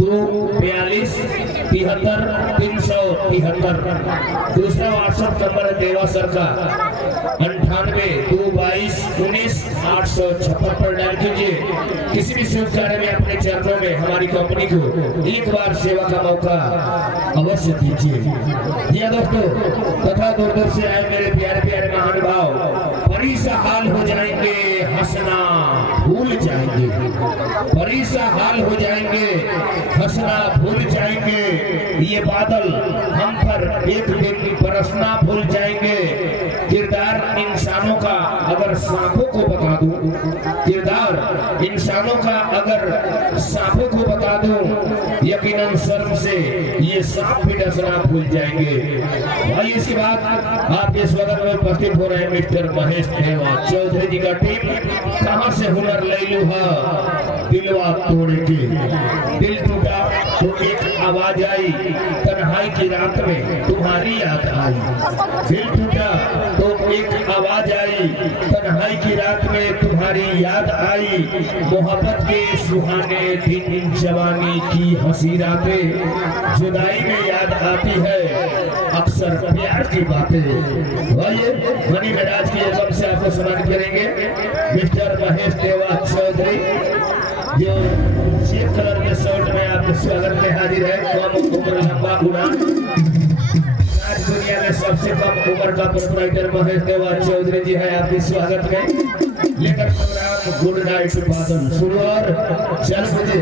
2427373। दूसरा WhatsApp number है देवा सर का 9822190876 पर डायल कीजिए। किसी भी शुभ कार्य में अपने चरणों में हमारी कंपनी को एक बार सेवा का मौका अवश्य दीजिए। जी दोस्तों, तथा दूर दूर से आए मेरे प्यारे प्यारे महानुभाव, परीसा हाल हो जाएंगे, हंसना भूल जाएंगे। परीसा हाल हो जाएंगे, हंसना भूल जाएंगे। ये बादल हम पर एक दिन बरसना भूल जाएंगे। किरदार इंसानों का अगर सांपों को बता दूं, किरदार इंसानों का अगर सांपों को बता दूं, यकीनन शर्म से ये सांप भी डसना भूल जाएंगे। और इसके बाद आपके स्वागत में उपस्थित हो रहे हैं मिस्टर महेश देवा चौधरी जी का टीम। कहां से हुनर ले लू है दिलवा तोड़ के। दिल टूटा तो एक आवाज आई, तन्हाई की रात में तुम्हारी याद आई। दिल टूटा तो एक आवाज आई, तन्हाई की रात में तुम्हारी याद आई। मोहब्बत के सुहाने दिन, जवानी की हंसी रातें, जुदाई में याद आती है अक्सर प्यार की बातें। आइए मनी महाराज की एल्बम से आपको सम्मानित करेंगे मिस्टर महेश देवा चौधरी, जो चेक कलर के शर्ट में आपके स्वागत में हाजिर है। कम उम्र लंबा उड़ान, आज दुनिया में सबसे कम उम्र का प्रोपराइटर महेश देवा चौधरी जी है आपके स्वागत में। लेकर प्रोग्राम गुड नाइट बादल शुरू और चल बजे।